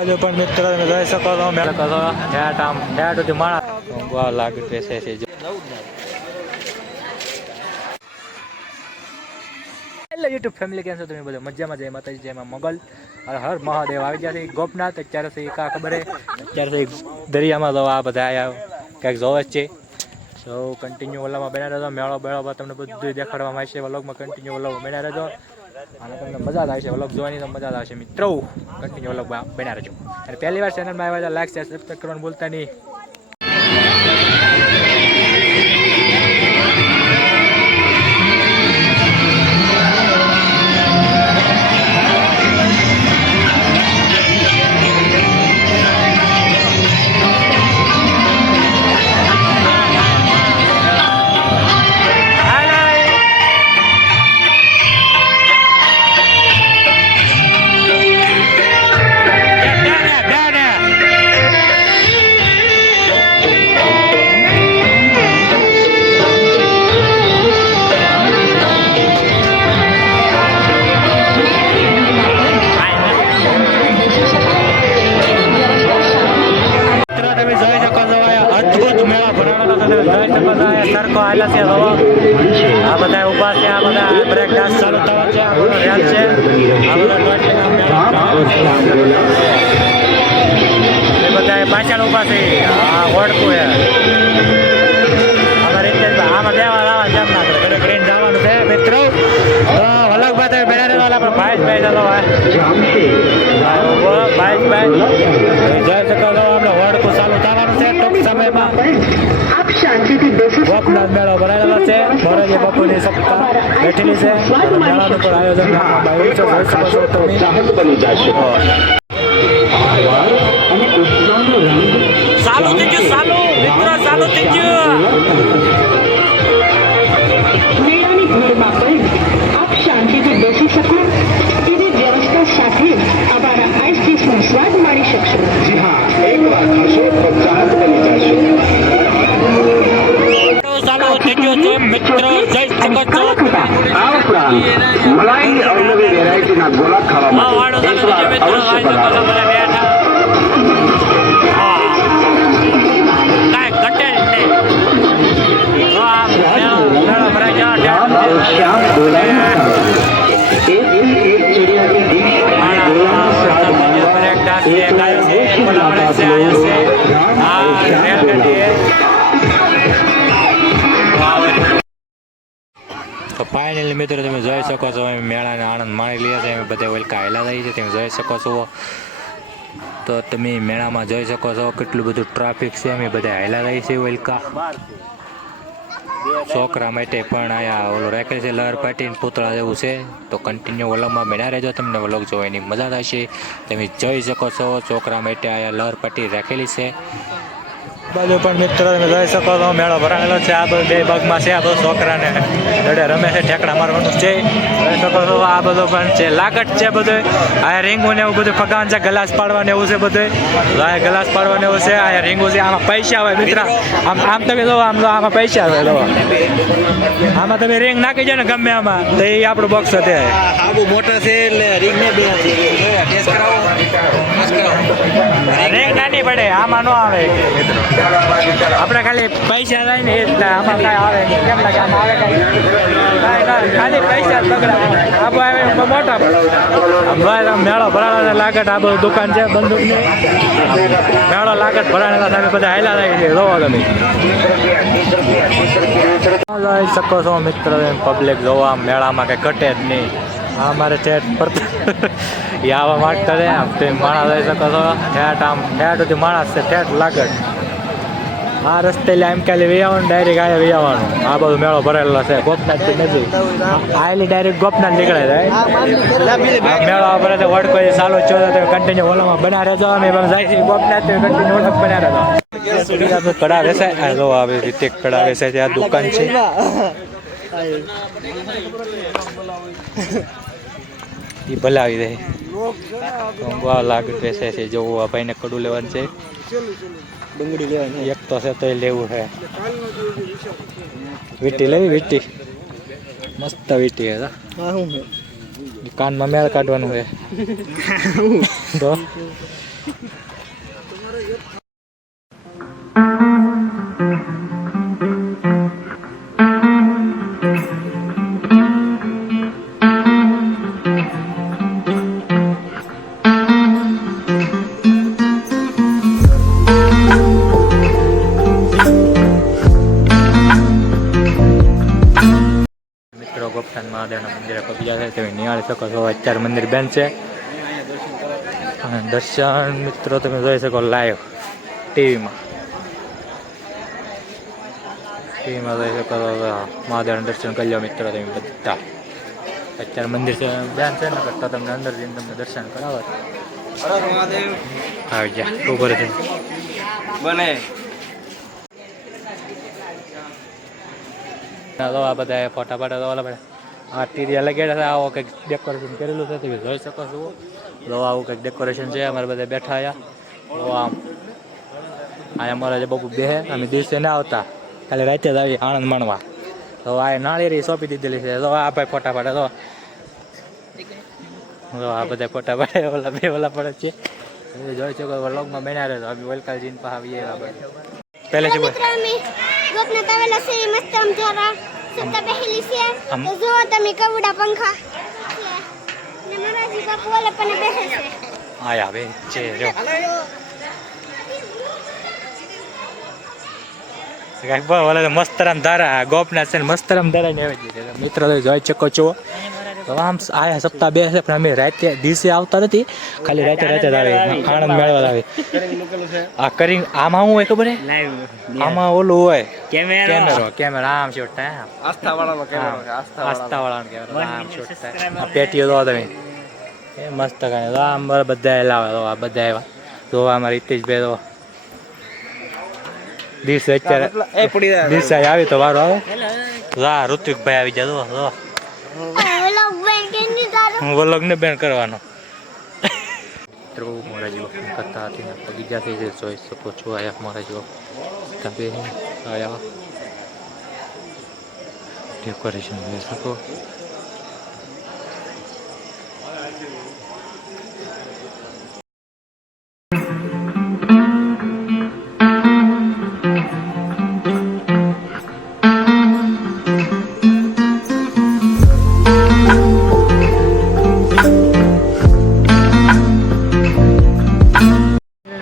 બાજુ પણ મિત્ર તમે જોઈ શકો છો મેળ કરો ઠેઠ આમ ઠેઠ સુધી માણસ ઊંઘવા લાગે બેસે છે. હેલો યુટ્યુબ ફેમિલી, કેમ છો તમે બધા? મજામાં? જય માતાજી, જય મોગલ, હર હર મહાદેવ. આવી ગયા છે ગોપનાથ. અત્યારે છે કા ખબર હે, અત્યારે દરિયામાં તો આ બધા આયા કંઈક જોવે જ છે. તો કન્ટિન્યુ ઓલામાં બન્યા રહેજો. મેળો બેળો તમને બધું દેખાડવામાં આવશે. વ્લોગમાં કન્ટિન્યુ વ્લોગ બન્યા રહેજો અને તમને મજા જ આવશે. વ્લોગ જોવાની તો મજા જ આવશે મિત્રો. કન્ટિન્યુ વ્લોગ બન્યા રહેજો. અને પહેલી વાર ચેનલમાં આવ્યા તો લાઈક શેર સબસ્ક્રાઈબ કરવાનું ભૂલતા નહીં. સરકો આવેલા છે આ બધા ઉભા છે. આ બધા બ્રેક ડાન્સ ચાલુ થવા છે. આ બધો રેલ છે. આ બધા પાછળ ઉભા છે. આ ઓળખું છે અમારે આમાં દેવા લાવવા જેમ ના કરે ગ્રીન જવાનું છે મિત્રો. વલકભાઈ તમે બેડા રહેવા આપણે ભાઈ ચાલો ભાઈ જઈ શકો છો. આપણે ઓળખું ચાલુ થવાનું છે ટૂંક સમયમાં. ગોપનાથ મેળો ભરાયેલો છે. મોરારી બાપુની સપ્તાહ બેઠેલી છે. મેળાનું પણ આયોજન ચાલુ થઈ ગયું. ચાલુ મિત્રો ચાલુ થઈ ગયું. મેળાની ભીડમાં પણ આપ શાંતિથી બેસી શકો તેવી વ્યવસ્થા સાથે અમારા આઈસ ડીશનો સ્વાદ માણી શકશો. જી હા, એકવાર ખાશો તો ચાહત બની જશે. ચાલુ થઈ ગયો છે મિત્રો. જઈ શકો છો. આ ઉપરાંત મલાઈની અવનવી વેરાયટીના ગોળા ખાવા માટે અવશ્ય પધારો. તો ફાઇનલી મિત્રો તમે જોઈ શકો છો મેળાને આનંદ માણી લે છે. બધા ઓલકા હેલા થઈ છે. તમે જોઈ શકો છો. તો તમે મેળામાં જોઈ શકો છો કેટલું બધું ટ્રાફિક છે. અમે બધા હેલા થઈ છે ઓલકા. છોકરા માટે પણ આયા ઓલો રાખે છે લહર પાટીને પૂતળા જેવું છે. તો કન્ટિન્યુ વ્લોગમાં બન્યા રહેજો. તમને વ્લોગ જોવાની મજા થશે. તમે જોઈ શકો છો છોકરા માટે આયા લહર પાટી રાખેલી છે. બાજુ પણ મિત્રો તમે જોઈ શકો છો મેળો ભરાયેલો છે. આ બધું બે ભાગમાં છે. આ બધું છોકરાને દડે રમે છે. ઠેકડા મારવાનું છે. જોઈ શકો છો આ બધું પણ છે. લાગટ છે બધું. આ રીંગું ને એવું બધું ફગાન છે. ગ્લાસ પાડવાનું એવું છે બધું. આ ગ્લાસ પાડવાનું એવું છે. આ રીંગું છે. આમાં પૈસા હોય મિત્ર. આમ તમે જો આમ આમાં પૈસા હોય લો. આમાં તમે રીંગ નાખી જાય ને ગમે આમાં તો એ આપણું બોક્સ છે. આબુ મોટા છે એટલે રીંગ ને બે ટેસ્ટ કરાવો. રીંગ નાની પડે આમાં ન આવે આપણે ખાલી પૈસા થાય ને એટલે આમાં કાંઈ આવે નહીં. કેમ લાગે આમાં આવે કાંઈ ખાલી પૈસા બગડા. આબુ આવે મોટા મેળો ભરાયેલા લાગટ. આ બધું દુકાન છે બંદૂકની. મેળો લાગટ ભરાયેલા તમે બધા હાયલા થાય છે. જોવો તમે જોઈ શકો છો મિત્રો. પબ્લિક જોવા મેળામાં કંઈ ઘટે જ નહીં. હા મારે ઠેઠ પડતું એ આવા માગતા છે. આમ તમે માણસ જોઈ શકો છો. ઠેઠ આમ ઠેઠ સુધી માણસ છે. ઠેઠ લાગટ. આ રસ્તે એમ કાલે આવવાનું ડાયરેક્ટ આયા વી આવવાનું. આ બધું મેળો ભરેલો છે. ગોપનાથ થી નથી આયલી ડાયરેક્ટ ગોપનાથ નીકળે જાય. મેળો ભરે તો વડકો ચાલુ છો તો કન્ટિન્યુ ઓલામાં બના રહેજો. અમે જાય છે ગોપનાથ કન્ટિન્યુ ઓલક બના રહેજો. કડા વેચાય. આ જો આવે રીતે કડા વેચાય છે. આ દુકાન છે. એ ભલાવી દે લાગત વેચાય છે. જો આ ભાઈને કડું લેવાનું છે. ડુંગળી લેવાની એક તો છે તો લેવું છે. વીટી લેવી. વીટી મસ્ત વીટી છે. હા હું કાનમાં મેળ કાઢવાનું છે. તો અત્યારે મંદિર બંધ છે અને દર્શન મિત્રો તમે જોઈ શકો લાઈવ ટીવીમાં જોઈ શકો મહાદેવના દર્શન કરી લો મિત્રો તમે બધા. અત્યારે મંદિર છે બંધ છે ને કરતા તમને અંદર જઈને તમને દર્શન કરાવવા આવી ગયા ઉપર છે બને આ બધા ફોટા પાટા ઓલા બધા આ ટીરિયા લગેડા છે. આવો કંઈક ડેકોરેશન કરેલું છે તમે જોઈ શકો છો. તો આવું કંઈક ડેકોરેશન છે. અમારે બધા બેઠા આવ્યા તો આમ અહીંયા અમારા જે બાપુ બેહે અમે દિવસે ના આવતા ખાલી રાતે જ આવીએ આનંદ માણવા. તો આ નાળિયેરી સોંપી દીધેલી છે. તો આ ભાઈ ફોટા પાડે તો આ બધા ફોટા પાડે ઓલા બે ઓલા પડે છે. જોઈ શકો વ્લોગમાં બન્યા રહે તો અમે વલકાલજીને પાસે આવીએ પહેલેથી બોલ ગોપના તવેલા છે મસ્ત આમ જરા સત્તા બેહેલી છે તો જો તમે કવડા પંખા છે ને મહારાજી બાપુ ઓલે પણ બેસે છે. આયા બે છે જો કાંઈક બહુ ઓલા તો મસ્તરામ ધારા ગોપના છે ને મસ્તરામ ધારા ને આવી છે. મિત્રો તો જોઈ શકો છો. તો આમ આયા સપ્તાહ બે છે પણ અમે રાતે દિવસે આવતા નથી ખાલી રાતે રાતે જ આવે આનંદ મેળવા આવે. આ કરી આમાં શું હોય ખબર હે આમાં ઓલું હોય કેમેરા આમ શોટ થાય આસ્થા વાળાનો કેમેરો છે આસ્થા વાળાનો કેમેરા આમ શોટ થાય. આ પેટીઓ જો તમે એ મસ્ત કાંઈ તો આમ બધા લાવે તો આ બધા આવ્યા તો અમારા હિતેશભાઈ તો દિવસે અત્યારે એ પડી જાય દિવસે આવી તો વારો આવે હા ઋત્વિકભાઈ આવી જાય તો ઓલો બેન કે ની તારો હું વલોગને બેન કરવાનો મોરાજી બાપુની કથા હતી ને બગીચાથી જે જોઈ શકો છો. આયા મોરાજી બાપુ તમે આયા ડેકોરેશન જોઈ શકો.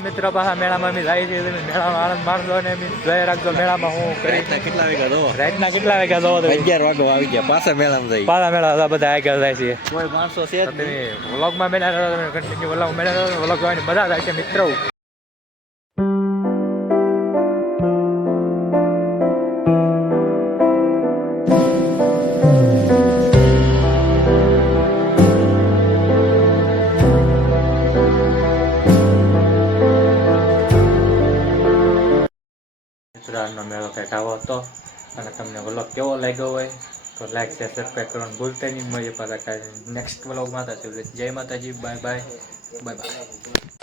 મિત્રો પાછા મેળામાં અમે જાય છે. તમે મેળામાં આનંદ માણજો અને એમ જોઈ રાખજો મેળામાં હું કરી કેટલા વાગ્યા દો રાતના કેટલા વાગ્યા જોવો તમે 11 વાગ્યા આવી ગયા પાછા મેળામાં જઈ પાછા મેળા બધા આગળ જાય છે. કોઈ માણસો છે જ તો તમે વ્લોગમાં બેઠા રહો તમે કન્ટિન્યુ વ્લોગ બેઠા રહો વ્લોગ જોવાની મજા થાય છે મિત્રો. ઉત્તરાયણનો મેળો કંઈક આવો હતો અને તમને વ્લોગ કેવો લાગ્યો હોય તો લાઈક શેર સબસ્ક્રાઈબ કરવાનું ભૂલતા નહીં. મળીએ પાછા નેક્સ્ટ વ્લોગમાં. જય માતાજી. Bye bye bye bye.